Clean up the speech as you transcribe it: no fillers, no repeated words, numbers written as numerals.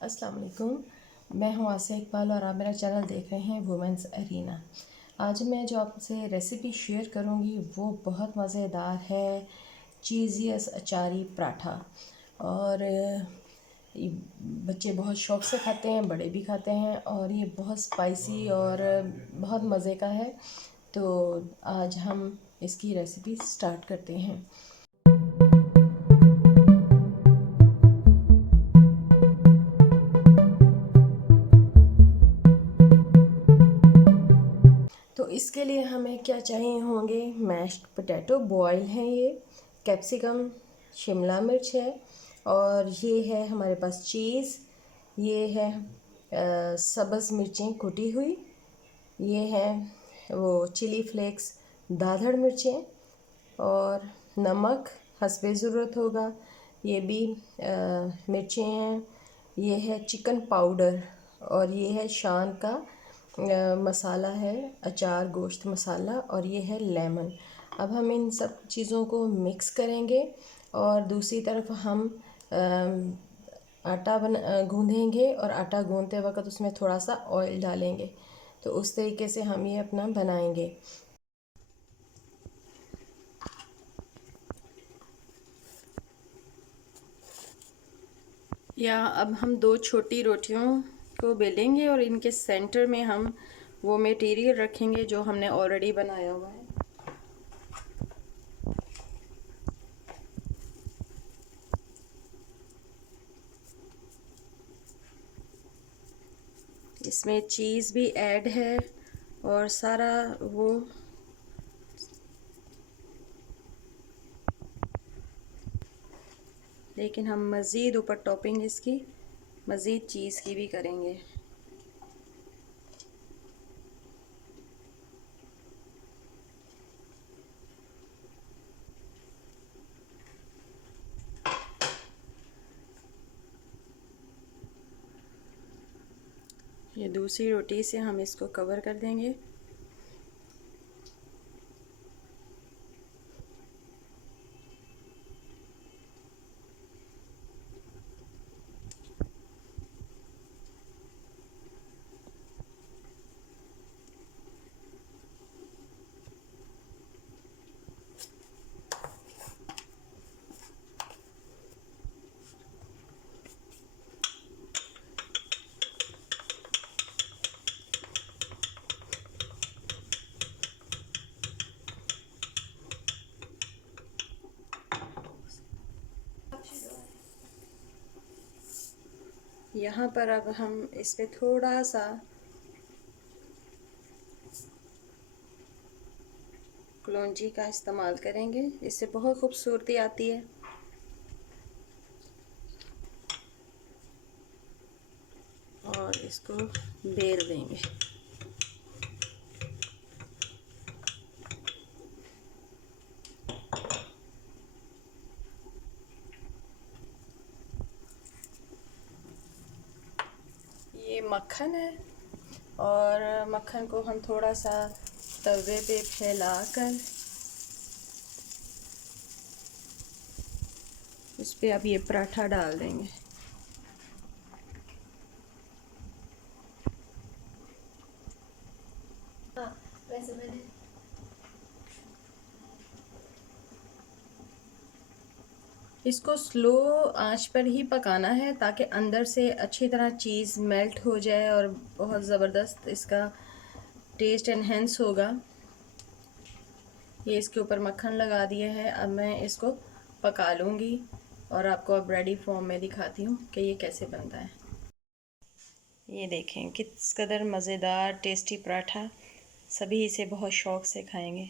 अस्सलाम वालेकुम। मैं हूं आसिया इकबाल और आप मेरा चैनल देख रहे हैं वुमेंस अरीना। आज मैं जो आपसे रेसिपी शेयर करूंगी वो बहुत मज़ेदार है, चीज़ियस अचारी पराठा। और ये बच्चे बहुत शौक़ से खाते हैं, बड़े भी खाते हैं और ये बहुत स्पाइसी और बहुत मज़े का है। तो आज हम इसकी रेसिपी स्टार्ट करते हैं। तो इसके लिए हमें क्या चाहिए होंगे, मैश्ड पोटैटो बॉयल हैं, ये कैप्सिकम, शिमला मिर्च है और ये है हमारे पास चीज़, ये है सब्ज़ मिर्चें कुटी हुई, ये है वो चिली फ्लेक्स दाधड़ मिर्चें और नमक हस्बे ज़रूरत होगा, ये भी मिर्चें हैं, ये है चिकन पाउडर और ये है शान का मसाला है, अचार गोश्त मसाला और ये है लेमन। अब हम इन सब चीज़ों को मिक्स करेंगे और दूसरी तरफ हम आटा गूँधेंगे और आटा गूँधते वक्त उसमें थोड़ा सा ऑयल डालेंगे। तो उस तरीके से हम ये अपना बनाएंगे। या अब हम 2 छोटी रोटियों को बेलेंगे और इनके सेंटर में हम वो मटेरियल रखेंगे जो हमने ऑलरेडी बनाया हुआ है। इसमें चीज़ भी ऐड है और सारा वो लेकिन हम मज़ीद ऊपर टॉपिंग इसकी मज़ीद चीज़ की भी करेंगे। ये दूसरी रोटी से हम इसको कवर कर देंगे। यहाँ पर अब हम इस पे थोड़ा सा कलौंजी का इस्तेमाल करेंगे, इससे बहुत खूबसूरती आती है। और इसको बेल देंगे। ये मक्खन है और मक्खन को हम थोड़ा सा तवे पे फैलाकर उस पर अब ये पराठा डाल देंगे। हाँ, वैसे मैंने इसको स्लो आंच पर ही पकाना है ताकि अंदर से अच्छी तरह चीज़ मेल्ट हो जाए और बहुत ज़बरदस्त इसका टेस्ट एनहेंस होगा। ये इसके ऊपर मक्खन लगा दिया है। अब मैं इसको पका लूँगी और आपको अब रेडी फॉर्म में दिखाती हूँ कि ये कैसे बनता है। ये देखें किस कदर मज़ेदार टेस्टी पराठा, सभी इसे बहुत शौक़ से खाएंगे।